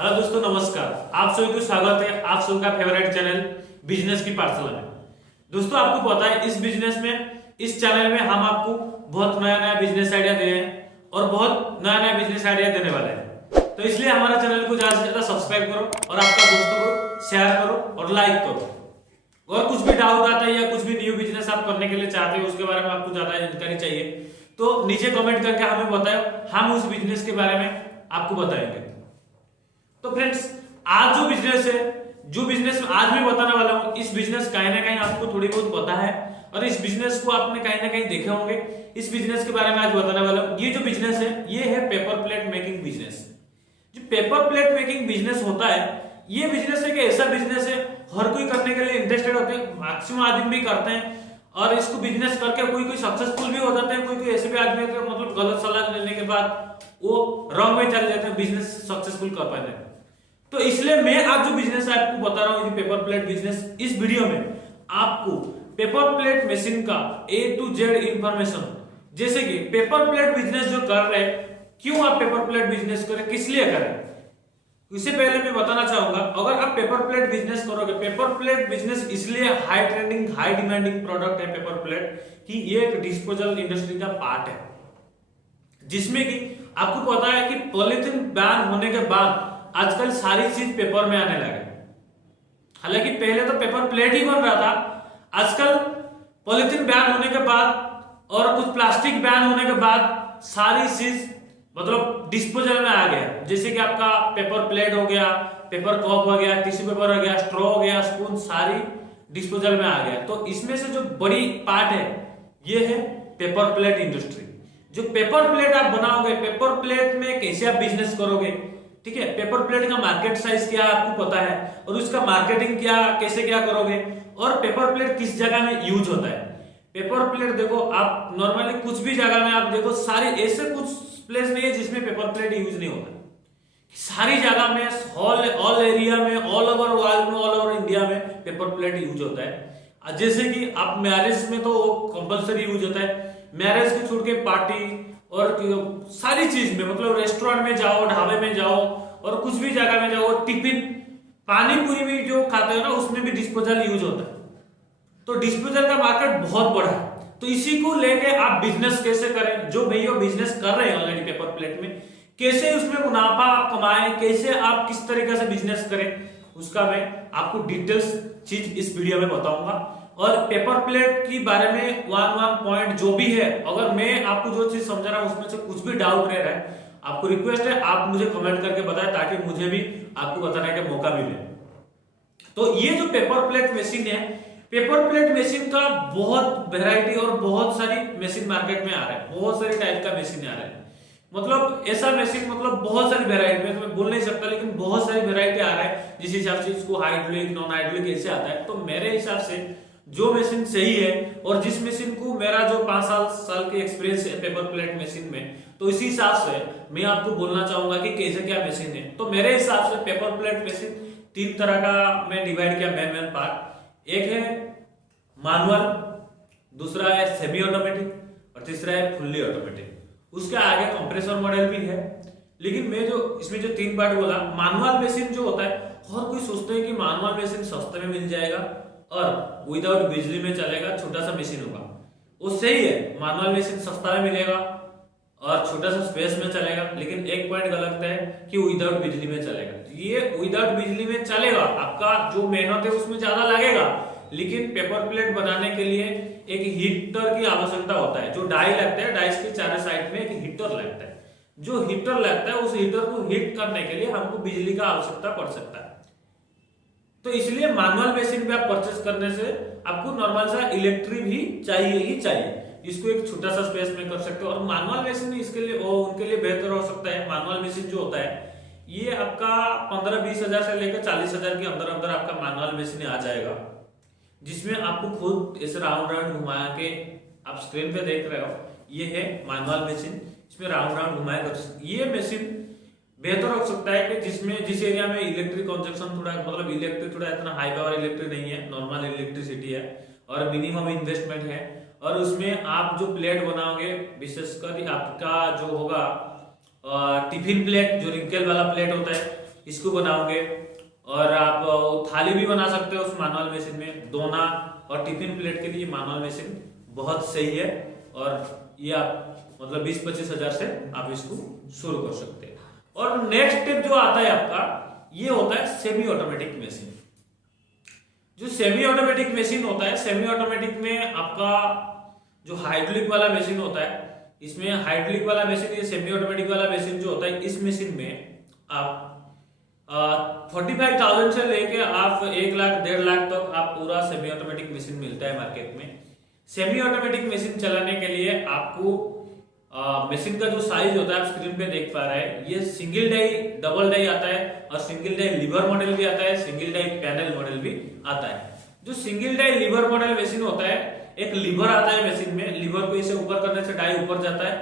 Hello दोस्तों, नमस्कार। आप सभी को स्वागत है आप सभी का फेवरेट चैनल बिजनेस की पाठशाला में। दोस्तों, आपको पता है इस बिजनेस में इस चैनल में हम आपको बहुत नया नया बिजनेस आइडिया दे रहे हैं और बहुत नया नया बिजनेस आइडिया देने वाले हैं। तो इसलिए हमारा चैनल को ज्यादा से ज्यादा सब्सक्राइब करो और आपका दोस्तों को शेयर करो और लाइक करो। और कुछ भी डाउट आता है या कुछ भी न्यू बिजनेस आप करने के लिए चाहते हो, उसके बारे में आपको ज्यादा जानकारी चाहिए, तो नीचे कमेंट करके हमें बताओ, हम उस बिजनेस के बारे में आपको बताएंगे। तो फ्रेंड्स, आज जो बिजनेस आज मैं बताने वाला हूं, इस बिजनेस कहीं ना कहीं आपको थोड़ी बहुत पता है और इस बिजनेस को आपने कहीं ना कहीं देखे होंगे। इस बिजनेस के बारे में आज बताने वाला हूं। ये जो बिजनेस है, ये है पेपर प्लेट मेकिंग बिजनेस। जो पेपर प्लेट मेकिंग बिजनेस होता है, ये बिजनेस एक ऐसा बिजनेस है, हर कोई करने के लिए इंटरेस्टेड होते हैं, मैक्सिमम आदमी भी करते हैं और इसको बिजनेस करके कोई सक्सेसफुल भी हो जाते हैं, कोई ऐसे भी आदमी होते हैं मतलब गलत सलाह लेने के बाद वो रॉन्ग वे चले जाते हैं, बिजनेस सक्सेसफुल कर पाते हैं। तो इसलिए मैं आज जो बिजनेस आपको बता रहा हूं, पेपर प्लेट बिजनेस, इस वीडियो में आपको पेपर प्लेट मशीन का A to Z इंफॉर्मेशन, जैसे कि पेपर प्लेट बिजनेस जो कर रहे हैं, क्यों आप पेपर प्लेट बिजनेस करें, किस लिए करें, इससे पहले मैं बताना चाहूंगा। अगर आप पेपर प्लेट बिजनेस करोगे, पेपर प्लेट बिजनेस इसलिए high trending high demanding product है पेपर प्लेट कि ये एक डिस्पोजल इंडस्ट्री का पार्ट है, जिसमें कि आपको पता है कि पॉलिथीन बैन होने के बाद आजकल सारी चीज पेपर में आने लगे। हालांकि पहले तो पेपर प्लेट ही बन रहा था, आजकल पॉलिथीन बैन होने के बाद और कुछ प्लास्टिक बैन होने के बाद सारी चीज मतलब डिस्पोजल में आ गया। जैसे कि आपका पेपर प्लेट हो गया, पेपर कप हो गया, टिश्यू पेपर हो गया, स्ट्रॉ हो गया, स्पून, सारी डिस्पोजल में आ गया। तो इसमें से जो बड़ी पार्ट है, ये है पेपर प्लेट इंडस्ट्री। जो पेपर प्लेट आप बनाओगे, पेपर प्लेट में कैसे आप बिजनेस करोगे, ठीक है, पेपर प्लेट का मार्केट साइज क्या आपको पता है और उसका मार्केटिंग क्या कैसे क्या करोगे, और पेपर प्लेट किस जगह में यूज होता है। पेपर प्लेट देखो, आप नॉर्मली कुछ भी जगह में आप देखो, सारे ऐसे कुछ प्लेस नहीं है जिसमें पेपर प्लेट यूज नहीं होता। सारी जगह में, ऑल एरिया में, ऑल ओवर वर्ल्ड में, ऑल ओवर इंडिया में पेपर प्लेट यूज होता है। जैसे कि आप मैरिज में तो कंपलसरी यूज होता है, मैरिज को छोड़ के पार्टी और सारी चीज में, मतलब रेस्टोरेंट में जाओ, ढाबे में जाओ और कुछ भी जगह में जाओ, टिफिन, पानी पूरी भी जो खाते हो ना, उसमें भी डिस्पोजल यूज होता है। तो डिस्पोजल का मार्केट बहुत बड़ा है। तो इसी को लेके आप बिजनेस कैसे करें, जो भैया बिजनेस कर रहे हैं ऑलरेडी पेपर प्लेट में, कैसे उसमें मुनाफा आप कमाएं, कैसे आप किस तरीके से बिजनेस करें, उसका मैं आपको डिटेल्स चीज इस वीडियो में बताऊंगा। और पेपर प्लेट के बारे में वन पॉइंट जो भी है, अगर मैं आपको जो चीज समझा रहा हूं उसमें से कुछ भी डाउट रह रहा है, आपको रिक्वेस्ट है आप मुझे कमेंट करके बताएं, ताकि मुझे भी आपको बताने का मौका मिले। तो ये जो पेपर प्लेट मशीन है, पेपर प्लेट मशीन का बहुत वैरायटी और बहुत सारी मशीन मार्केट में आ रहा है, बहुत सारी टाइप का मशीन आ रहा है। मतलब ऐसा मशीन, मतलब बहुत सारी वैरायटी में तो मैं बोल नहीं सकता, लेकिन बहुत सारी वैरायटी आ रहा है जिस हिसाब से इसको हाइड्रोलिक, नॉन हाइड्रोलिक ऐसे आता है। तो मेरे हिसाब से जो मशीन सही है, और जिस मशीन को मेरा जो 5 साल के एक्सपीरियंस है पेपर प्लेट मशीन में, तो इसी हिसाब से मैं आपको बोलना चाहूंगा कि कैसे क्या मशीन है। तो मेरे हिसाब से पेपर प्लेट मशीन 3 तरह का मैं डिवाइड किया मेन पार्ट। एक है मैनुअल, दूसरा है सेमी ऑटोमेटिक और तीसरा है फुल्ली ऑटोमेटिक। उसके आगे कंप्रेसर मॉडल भी है। लेकिन मैं जो इसमें जो 3 पार्ट बोला, मैनुअल मशीन जो होता है, हर कोई सोचते हैं कि मैनुअल मशीन सस्ते में मिल जाएगा और विदाउट बिजली में चलेगा, छोटा सा मशीन होगा। वो सही है, मैनुअल मशीन सस्ता में मिलेगा और छोटा सा स्पेस में चलेगा। लेकिन एक पॉइंट गलत है कि विदाउट बिजली में चलेगा। ये विदाउट बिजली में चलेगा, आपका जो मेहनत है उसमें ज्यादा लगेगा, लेकिन पेपर प्लेट बनाने के लिए एक हीटर की आवश्यकता होता है। जो डाई लगता है, डाइस के चारों साइड में एक हीटर लगता है। जो हीटर लगता है, उस हीटर को हीट करने के लिए हमको बिजली का आवश्यकता पड़ सकता है। तो इसलिए मैनुअल मशीन पे आप परचेस करने से आपको नॉर्मल सा इलेक्ट्रिक भी चाहिए ही चाहिए। इसको एक छोटा सा स्पेस में कर सकते हो। और मैनुअल मशीन इसके लिए उनके लिए बेहतर हो सकता है। मैनुअल मशीन जो होता है, ये आपका 15-20 हजार से लेकर 40 हजार के अंदर अंदर आपका मैनुअल मशीन आ जाएगा, जिसमें आपको खुद ऐसे राउंड राउंड घुमा के, आप स्क्रीन पे देख रहे हो, ये है मैनुअल मशीन। इसमें राउंड राउंड घुमाया कर, ये मशीन बेहतर हो सकता है कि जिस एरिया में इलेक्ट्रिक कंजप्शन थोड़ा, मतलब इलेक्ट्रिक थोड़ा इतना हाई पावर इलेक्ट्रिक नहीं है, नॉर्मल इलेक्ट्रिसिटी है और मिनिमम इन्वेस्टमेंट है। और उसमें आप जो प्लेट बनाओगे, विशेषकर आपका जो होगा टिफिन प्लेट, जो रिंकल वाला प्लेट होता है, इसको बनाओगे। और आप थाली भी बना सकते हो उस मैनुअल मशीन में। दोना और टिफिन प्लेट के लिए मैनुअल मशीन बहुत सही है, और ये आप मतलब 20-25 हजार से आप इसको शुरू कर सकते हैं। और नेक्स्ट स्टेप जो आता है आपका, ये होता है सेमी ऑटोमेटिक मशीन। जो सेमी ऑटोमेटिक मशीन होता है, सेमी ऑटोमेटिक में आपका जो हाइड्रोलिक वाला मशीन होता है, इसमें हाइड्रोलिक वाला मशीन, ये सेमी ऑटोमेटिक वाला मशीन जो होता है, इस मशीन में आप 45,000 से लेके आप 1 लाख 1.5 लाख तक आप पूरा सेमी ऑटोमेटिक मशीन मिलता है मार्केट में। सेमी ऑटोमेटिक मशीन चलाने के लिए आपको मशीन का जो साइज होता है आप स्क्रीन पे देख पा रहे हैं, ये सिंगल डाई, डबल डाई आता है, और सिंगल डाई लीवर मॉडल भी आता है, सिंगल डाई पैनल मॉडल भी आता है। जो single die lever model machine होता है, एक लीवर आता है मशीन में, लीवर को इसे ऊपर करने से डाई ऊपर जाता है,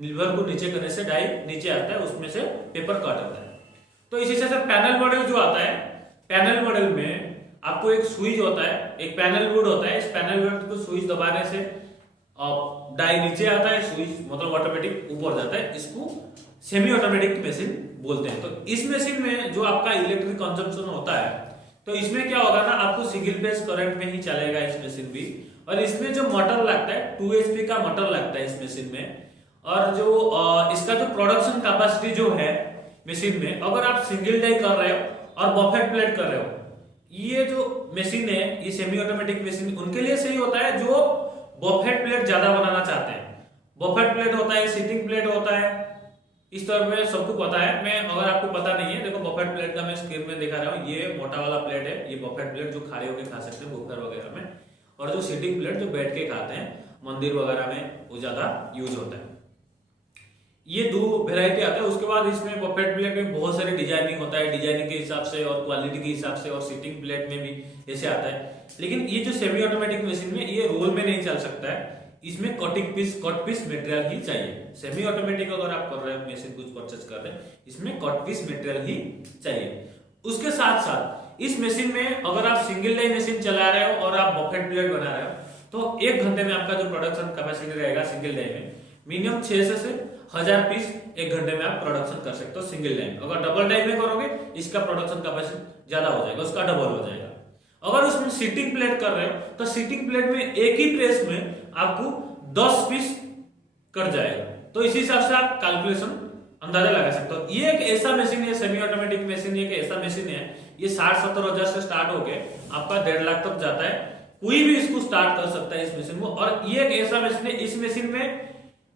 लीवर को नीचे करने से डाई नीचे आता है, उसमें से पेपर कट होता है। तो इसी से पैनल मॉडल जो आता है, पैनल मॉडल में आपको एक स्विच होता है, एक पैनल वुड होता है, इस पैनल वुड को स्विच दबाने से डाई नीचे आता है, स्विच मतलब ऑटोमेटिक ऊपर जाता है। इसको सेमी ऑटोमेटिक मशीन बोलते हैं। तो इस मशीन में जो आपका इलेक्ट्रिक कंजम्पशन होता है, तो इसमें क्या होगा ना, आपको सिंगल फेज करंट में ही चलेगा इस मशीन भी। और इसमें जो मोटर लगता है 2 HP का मोटर लगता है इस मशीन में। और जो इसका जो प्रोडक्शन कैपेसिटी जो है मशीन में, अगर आप सिंगल डाई कर रहे हो और बफेट प्लेट कर रहे हो, ये जो मशीन है, ये सेमी ऑटोमेटिक मशीन उनके लिए सही होता है जो बफेट प्लेट ज्यादा बनाना चाहते हैं। बफेट प्लेट होता है, सीटिंग प्लेट होता है, इस तरह में सबको पता है। मैं अगर आपको पता नहीं है, देखो बफेट प्लेट का मैं स्क्रीन में दिखा रहा हूँ, ये मोटा वाला प्लेट है, ये बफेट प्लेट जो खड़े होकर खा सकते हैं बुफर वगैरह में। और जो सीटिंग प्लेट जो बैठ के खाते हैं मंदिर वगैरह में, वो ज्यादा यूज होता है। ये 2 वेराइटी आता है। उसके बाद इसमें बफेट प्लेट में बहुत सारे डिजाइनिंग होता है, डिजाइनिंग के हिसाब से और क्वालिटी के हिसाब से, और सीटिंग प्लेट में भी ऐसे आता है। लेकिन ये जो सेमी ऑटोमेटिक मशीन में ये रोल में नहीं चल सकता है, इसमें कट पीस मटेरियल ही चाहिए। सेमी ऑटोमेटिक अगर आप कर रहे हो मशीन कुछ परचेज कर रहे हैं, इसमें कट पीस मटेरियल ही चाहिए। उसके साथ साथ इस मशीन में अगर आप सिंगल डाई मशीन चला रहे हो और आप बफेट प्लेट बना रहे हो, तो 1 घंटे में आपका जो प्रोडक्शन कैपेसिटी रहेगा सिंगल डाई में, मिनिमम 600 से 1000 पीस 1 घंटे में आप प्रोडक्शन कर सकते हो सिंगल डाई में। अगर डबल डाई में करोगे, इसका प्रोडक्शन कैपेसिटी ज्यादा हो जाएगा, उसका डबल हो जाएगा। अगर उसमें सीटिंग प्लेट कर रहे हो, तो सीटिंग प्लेट में एक ही प्रेस में आपको 10 पीस कट जाएगा। तो इसी हिसाब से आप कैलकुलेशन अंदाजा लगा सकते हो। ये एक ऐसा मशीन है, सेमी ऑटोमेटिक मशीन, एक ऐसा मशीन है, ये 60-70 हजार से स्टार्ट होके आपका 1.5 लाख तक जाता है। कोई भी इसको स्टार्ट कर सकता है इस मशीन को। और ये एक ऐसा मशीन है, इस मशीन में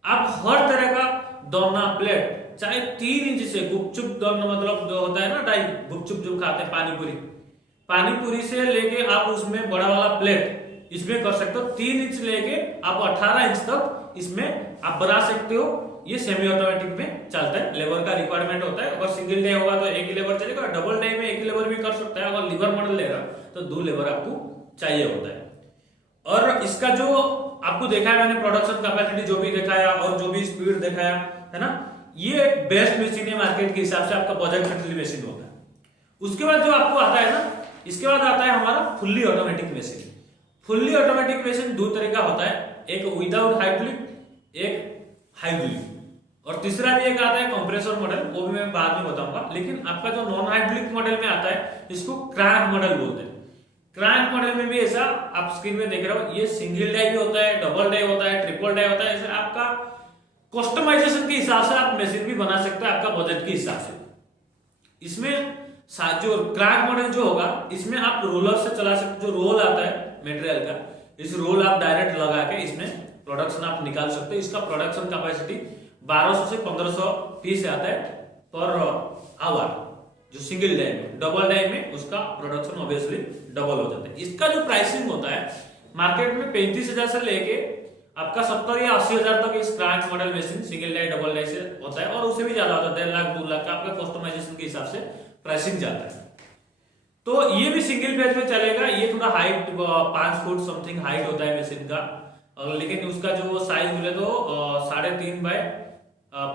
आप हर तरह का दोना प्लेट, चाहे 3 इंच से गुपचुप दोना, मतलब जो होता है ना डाई, गुपचुप जो खाते हैं पानी पूरी से लेके आप उसमें बड़ा वाला प्लेट इसमें कर सकते हो। 3 इंच लेके आप 18 इंच तक इसमें आप बना सकते हो। ये सेमी ऑटोमेटिक में चलता है। लेबर का रिक्वायरमेंट होता है, अगर सिंगल डाई होगा तो एक ही लेबर चलेगा, डबल डाई में एक ही लेबर भी कर सकता है। अगर लीवर मॉडल लेगा तो 2 लेबर आपको चाहिए होता है। और इसका जो आपको देखा है मैंने, प्रोडक्शन कैपेसिटी जो भी दिखाया और जो भी स्पीड दिखाया है ना, ये बेस्ट मशीन है मार्केट के हिसाब से, आपका बजट फ्रेंडली मशीन होता है। उसके बाद जो आपको आता है ना, इसके बाद आता है हमारा fully automatic machine. Fully automatic machine 2 तरह का होता है, एक विदाउट हाइड्रोलिक, एक हाइड्रोलिक, और तीसरा भी एक आता है कंप्रेसर मॉडल, वो भी मैं बाद में बताऊंगा। लेकिन आपका जो नॉन हाइड्रोलिक मॉडल में आता है, इसको क्रैंक मॉडल बोलते हैं। क्रैंक मॉडल में भी ऐसा आप स्क्रीन में देख रहे हो, ये सिंगल डाई भी होता है, डबल डाई होता है, ट्रिपल डाई होता है। ऐसे आपका कस्टमाइजेशन के हिसाब से आप मशीन भी बना सकते हैं, आपका बजट के हिसाब से। इसमें जो क्रैंक मॉडल जो होगा, इसमें आप रोलर से चला सकते, जो रोल आता है मटेरियल का, इस रोल आप डायरेक्ट लगा के इसमें प्रोडक्शन आप निकाल सकते हो। इसका प्रोडक्शन कैपेसिटी 1200 से 1500 पीस आता है पर आवर, जो सिंगल डाई में। डबल डाई में उसका प्रोडक्शन ऑब्वियसली डबल हो जाता है। इसका जो प्राइसिंग होता है मार्केट में 35,000 से लेके आपका 70 या 80 हजार तक इस crank model machine single die double die से होता है, और उससे भी ज्यादा होता है, 1.5 लाख 2 लाख का आपका कस्टमाइजेशन के हिसाब से प्राइसिंग जाता है। तो ये भी सिंगल पेज में चलेगा। ये थोड़ा हाइट 5 फुट समथिंग हाइट होता है मशीन का, लेकिन उसका जो साइज बोले तो 3.5 बाय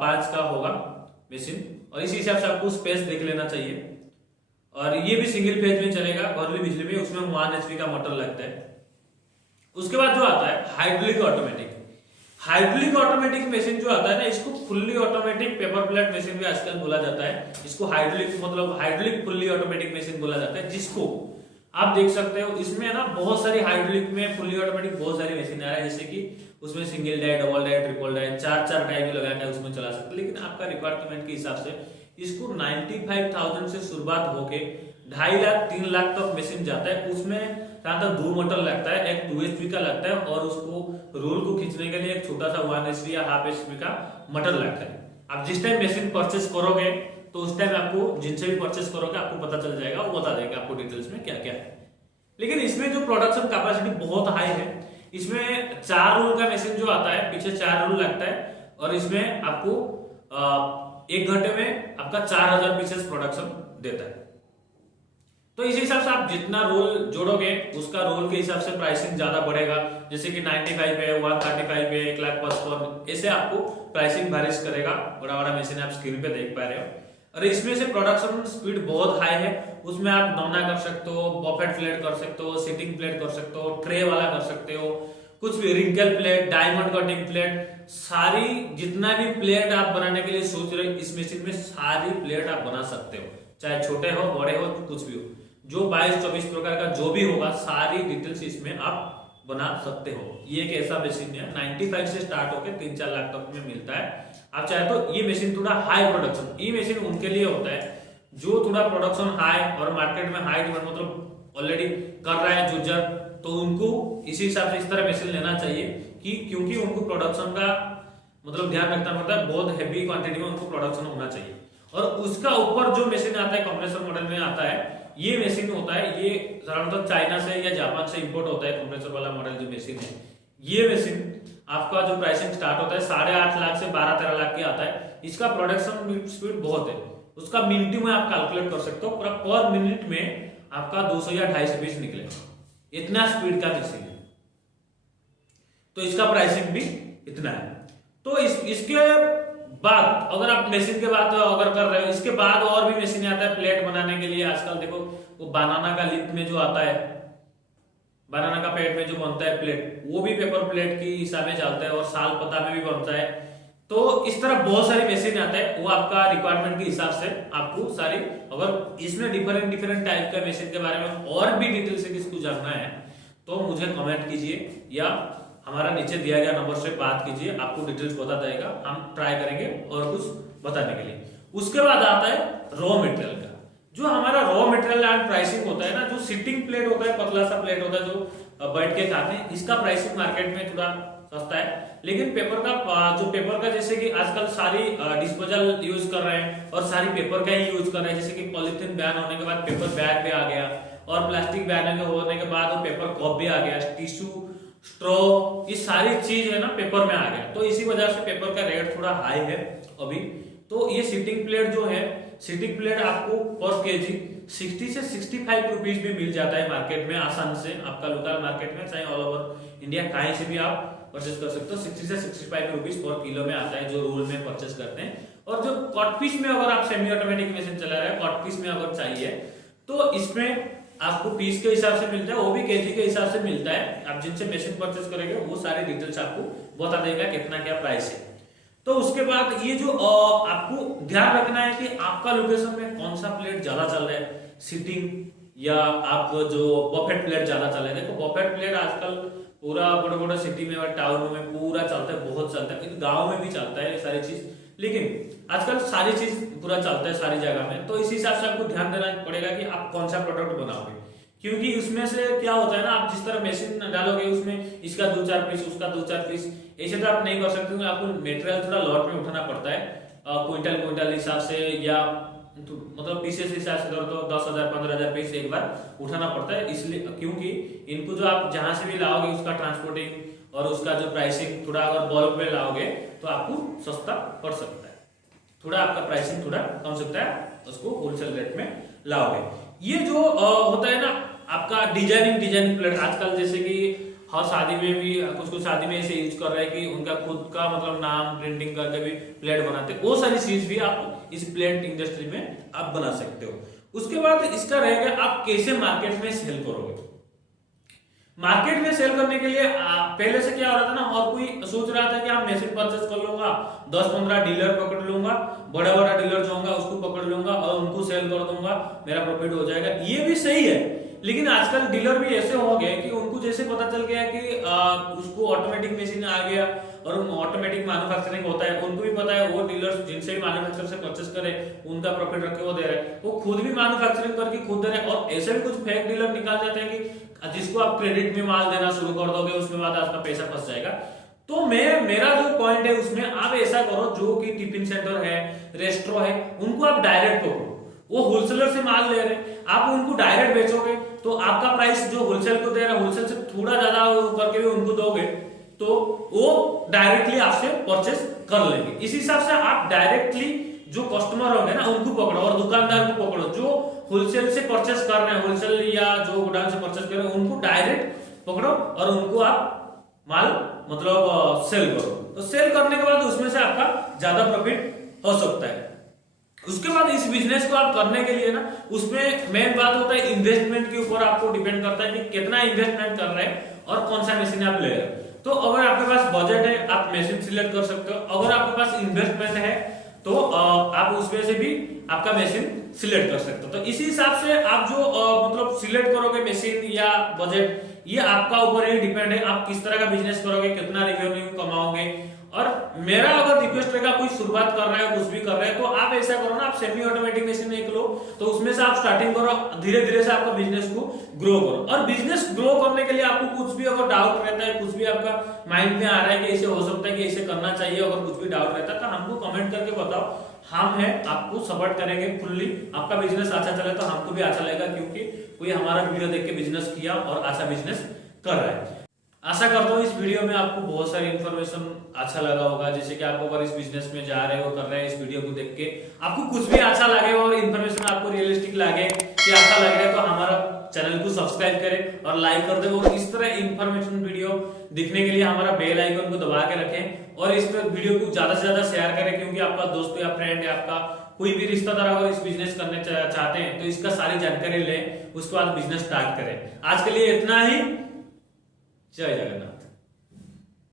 5 का होगा मशीन, और इसी हिसाब से आपको स्पेस देख लेना चाहिए। और ये भी सिंगल फेज में चलेगा, घरेलू बिजली में, उसमें 1 HP का मोटर लगता है। उसके बाद जो आता है hydraulic automatic. Hydraulic automatic machine जो आता है ना, इसको fully automatic paper plate machine भी आजकल बोला जाता है। इसको हाइड्रोलिक मतलब हाइड्रोलिक फुल्ली ऑटोमेटिक मशीन बोला जाता है, जिसको आप देख सकते हो इसमें ना बहुत सारी हाइड्रोलिक में फुल्ली ऑटोमेटिक बहुत सारी मशीन आ रहा है, जैसे कि उसमें single die, double die, triple die, चार डाई भी लगा के उसमें चला सकते हैं। लेकिन आपका रिक्वायरमेंट के हिसाब से इसको 95,000 से शुरुआत होके 2.5 लाख 3 लाख तक मशीन जाता है। उसमें जहां तक 2 मोटर लगता है, एक 2 HP का लगता है और उसको रोल को खींचने के लिए एक छोटा सा 1 HP या हाफ HP का मोटर लगता है। आप जिस टाइम मशीन परचेस करोगे तो उस टाइम आपको जिनसे भी परचेस करोगे आपको पता चल जाएगा, वो बता देगा आपको डिटेल्स में क्या क्या है। लेकिन इसमें जो प्रोडक्शन कैपेसिटी बहुत हाई है। इसमें 4 रोल का मशीन जो आता है, पीछे 4 रोल लगता है और इसमें आपको 1 घंटे में आपका 4000 पीसेस प्रोडक्शन देता है। तो इस हिसाब से आप जितना रोल जोड़ोगे उसका रोल के हिसाब से प्राइसिंग ज्यादा बढ़ेगा। जैसे कि 95 है, 135 है, 1,55,000, ऐसे आपको प्राइसिंग वेरीज करेगा। बड़ा बड़ा मशीन आप स्क्रीन पे देख पा रहे हो। और इसमें से प्रोडक्शन स्पीड बहुत हाई है। उसमें आप नौना कर सकते हो, बफेट प्लेट कर सकते हो, सिटिंग प्लेट कर सकते हो, ट्रे वाला कर सकते हो, कुछ भी wrinkle plate, diamond cutting plate, सारी जितना भी प्लेट आप बनाने के लिए सोच रहे हो इस मशीन में सारी प्लेट आप बना सकते हो, चाहे छोटे हो बड़े हो कुछ भी हो। जो 22-24 प्रकार का जो भी होगा सारी डिटेल्स इसमें आप बना सकते हो। ये एक ऐसा मशीन है 95 से स्टार्ट होकर 3-4 लाख तक में मिलता है। आप चाहे तो ये मशीन थोड़ा हाई प्रोडक्शन, ये मशीन उनके लिए होता है जो थोड़ा प्रोडक्शन हाई और मार्केट में हाई डिमांड मतलब ऑलरेडी कर रहा है यूजर, तो उनको इसी हिसाब से इस तरह मशीन लेना चाहिए कि क्योंकि उनको प्रोडक्शन का मतलब ध्यान रखना पड़ता है, बहुत हैवी क्वांटिटी में उनको प्रोडक्शन होना चाहिए। और उसका ऊपर जो मशीन आता है कंप्रेसर मॉडल में आता है, ये मशीन होता है, ये साधारणतः चाइना से या जापान से इंपोर्ट होता है। कंप्रेसर वाला मॉडल जो मशीन है, ये मशीन आपका जो प्राइसिंग स्टार्ट होता है 8.5 लाख से 12-13 लाख के आता है। इसका प्रोडक्शन स्पीड बहुत है, उसका मिनट में आप कैलकुलेट कर सकते हो, पूरा पर मिनट में आपका 200 या 250 पीस निकलेगा, इतना स्पीड का मशीन है। तो इसका प्राइसिंग भी इतना है। तो इसके बाद अगर आप मशीन के बाद अगर कर रहे हो, इसके बाद और भी मशीन आता है प्लेट बनाने के लिए। आजकल देखो वो बनाना का लिंक में जो आता है, बनाना का पेट में जो बनता है प्लेट, वो भी पेपर प्लेट की हिसाब में चलता है और साल पता में भी बनता है। तो इस तरह बहुत सारी मशीन आता है, वो आपका रिक्वायरमेंट के हिसाब से आपको सारी, अगर इसमें डिफरेंट टाइप का मशीन के बारे में और भी डिटेल से किसको जानना है तो मुझे कमेंट कीजिए या हमारा नीचे दिया गया नंबर से बात कीजिए, आपको डिटेल्स बता देगा, हम ट्राई करेंगे और कुछ बताने के लिए। उसके बाद आता है रॉ मटेरियल का। जो हमारा रॉ मटेरियल एंड प्राइसिंग होता है ना, जो सिटिंग प्लेट होता है, पतला सा प्लेट होता है जो बैठ के खाते हैं, इसका प्राइसिंग मार्केट में थोड़ा सस्ता है। लेकिन पेपर का जैसे कि आजकल सारी डिस्पोजल यूज कर रहे हैं और सारी पेपर का ही यूज कर रहे हैं। जैसे कि पॉलिथीन बैन होने के बाद पेपर बैग भी आ गया और प्लास्टिक बैन होने के बाद वो पेपर कप भी आ गया, टिश्यू, स्ट्रॉ, ये सारी चीज है ना पेपर में आ गया। तो इसी वजह से पेपर का रेट थोड़ा हाई है अभी। तो ये सिटिंग प्लेट जो है, सिटिंग प्लेट आपको पर केजी 60 से 65 रुपीज में मिल जाता है मार्केट में आसान से। आपका लोकल मार्केट में चाहे ऑल ओवर इंडिया कहीं से भी आप परचेस कर सकते हो। 60 से 65 रुपीज पर किलो में आता है जो रोल में परचेस करते हैं। और जो कट पीस में अगर आप सेमी ऑटोमेटिक मशीन चला रहे हैं, कट पीस में अगर चाहिए तो इसमें आपको पीस के हिसाब से मिलता है, वो भी केजी के हिसाब से मिलता है। आप जिनसे मशीन परचेस करेंगे वो सारी डिटेल्स आपको बता देगा कितना क्या प्राइस है। तो उसके बाद ये जो आपको ध्यान रखना है कि आपका लोकेशन में कौन सा प्लेट ज्यादा चल रहा है, सिटिंग या आप जो बफेट प्लेट ज्यादा चल रहा है। देखो बफेट प्लेट आजकल पूरा बड़े बड़े सिटी में और टाउन में पूरा चलता है, बहुत चलता है, गाँव में भी चलता है सारी चीज, लेकिन आजकल सारी चीज पूरा चलता है सारी जगह में। तो इस हिसाब से आपको ध्यान देना पड़ेगा कि आप कौन सा प्रोडक्ट बनाओगे, क्योंकि उसमें से क्या होता है ना, आप जिस तरह मशीन डालोगे उसमें इसका 2-4 पीस, उसका 2-4 पीस, ऐसे तो आप नहीं कर सकते। आपको मटेरियल थोड़ा लॉट में उठाना पड़ता है, क्विंटल हिसाब से या मतलब पीसेस हिसाब से तो 10,000-15,000 पीस एक बार उठाना पड़ता है। इसलिए क्योंकि इनको जो आप जहां से भी लाओगे उसका ट्रांसपोर्टिंग और उसका जो प्राइसिंग थोड़ा अगर बल्क में लाओगे तो आपको सस्ता पड़ सकता है, थोड़ा आपका प्राइसिंग थोड़ा कम सकता है, उसको होलसेल रेट में लाओगे। ये जो होता है ना आपका डिजाइनिंग प्लेट, आजकल जैसे कि हर शादी में भी कुछ शादी में ऐसे यूज कर रहे हैं कि उनका खुद का मतलब नाम प्रिंटिंग करके भी प्लेट बनाते हैं। वो सारी चीज भी आप इस प्लेट इंडस्ट्री में आप बना सकते हो। उसके बाद इसका रहेगा आप कैसे मार्केट में सेल करोगे। मार्केट में सेल करने के लिए पहले से क्या हो रहा था ना, और कोई सोच रहा था कि हम मशीन परचेस कर लूंगा, 10-15 डीलर पकड़ लूंगा, बड़ा बड़ा डीलर जो होगा उसको पकड़ लूंगा और उनको सेल कर दूंगा, मेरा प्रॉफिट हो जाएगा। ये भी सही है, लेकिन आजकल डीलर भी ऐसे हो गए कि उनको जैसे पता चल गया कि उसको ऑटोमेटिक मशीन आ गया और ऑटोमेटिक मैन्युफैक्चरिंग होता है, उनको भी पता है, वो डीलर्स जिनसे भी मैन्युफैक्चर से परचेस करे उनका प्रॉफिट रख के वो दे रहे हैं, वो खुद भी मैन्युफैक्चरिंग करके खुद दे रहे हैं। और ऐसे भी कुछ फेक डीलर निकाल जाते हैं कि जिसको आप क्रेडिट में माल देना शुरू कर दोगे उसके बाद आपका पैसा फंस जाएगा। तो मेरा जो पॉइंट है उसमें आप ऐसा करो, जो कि टिफिन सेंटर है, रेस्टोरेंट है, उनको आप डायरेक्ट पकड़ो। वो होलसेलर से माल ले रहे हैं, आप उनको डायरेक्ट बेचोगे तो आपका प्राइस जो होलसेल को दे रहा है, होलसेल से थोड़ा ज्यादा करके भी उनको दोगे तो वो डायरेक्टली आपसे परचेस कर लेंगे। इस हिसाब से आप डायरेक्टली जो कस्टमर होंगे ना उनको पकड़ो और दुकानदार को पकड़ो, जो होलसेल से परचेस कर रहे हैं, होलसेल या जो गोडाउन से परचेस कर रहे हैं उनको डायरेक्ट पकड़ो और उनको आप माल मतलब सेल करो। तो सेल करने के बाद उसमें से आपका ज्यादा प्रॉफिट हो सकता है। उसके बाद इस बिजनेस को आप करने के लिए ना, उसमें मेन बात होता है इन्वेस्टमेंट के ऊपर आपको डिपेंड करता है कि कितना इन्वेस्टमेंट कर रहे हैं और कौन सा मशीन आप ले रहे हैं। तो अगर आपके पास बजट है आप मशीन सिलेक्ट कर सकते हो, अगर आपके पास इन्वेस्टमेंट है तो आप उसमें से भी आपका मशीन सिलेक्ट कर सकते हो। तो इसी हिसाब से आप जो मतलब सिलेक्ट करोगे मशीन या बजट, ये आपका ऊपर ही डिपेंड है, आप किस तरह का बिजनेस करोगे, कितना रेवेन्यू कमाओगे। और मेरा अगर रिक्वेस्ट रहेगा, कोई शुरुआत कर रहा है, कुछ भी कर रहा है, तो आप ऐसा करो ना, आप सेमी ऑटोमेटिक मशीन एक लो, तो उसमें से आप स्टार्टिंग करो, धीरे धीरे से आपका बिजनेस को ग्रो करो। और बिजनेस ग्रो करने के लिए आपको कुछ भी अगर डाउट रहता है, कुछ भी आपका माइंड में आ रहा है कि ऐसे हो सकता है कि ऐसे करना चाहिए, अगर कुछ भी डाउट रहता है तो हमको कमेंट करके बताओ, हम हैं, आपको सपोर्ट करेंगे फुल्ली। आपका बिजनेस अच्छा चले तो हमको भी अच्छा लगेगा, क्योंकि कोई हमारा वीडियो देख के बिजनेस किया और अच्छा बिजनेस कर रहा है। आशा करता हूँ इस वीडियो में आपको बहुत सारी इन्फॉर्मेशन अच्छा लगा होगा। जैसे कि आप अगर इस बिजनेस में जा रहे हो, कर रहे हैं, इस वीडियो को देख के आपको कुछ भी अच्छा लगे और इन्फॉर्मेशन आपको रियलिस्टिक लगे कि अच्छा लग रहा है, तो हमारा चैनल को सब्सक्राइब करें और लाइक कर दें। और इस तरह इन्फॉर्मेशन वीडियो दिखने के लिए हमारा बेल आइकन को दबा के रखें और इस वीडियो को ज्यादा से ज्यादा शेयर करें, क्योंकि आपका दोस्त या फ्रेंड है, आपका कोई भी रिश्तेदार अगर इस बिजनेस करने चाहते हैं तो इसका सारी जानकारी लें, उसके बाद बिजनेस स्टार्ट करें। आज के लिए इतना ही। जय जगन्नाथ।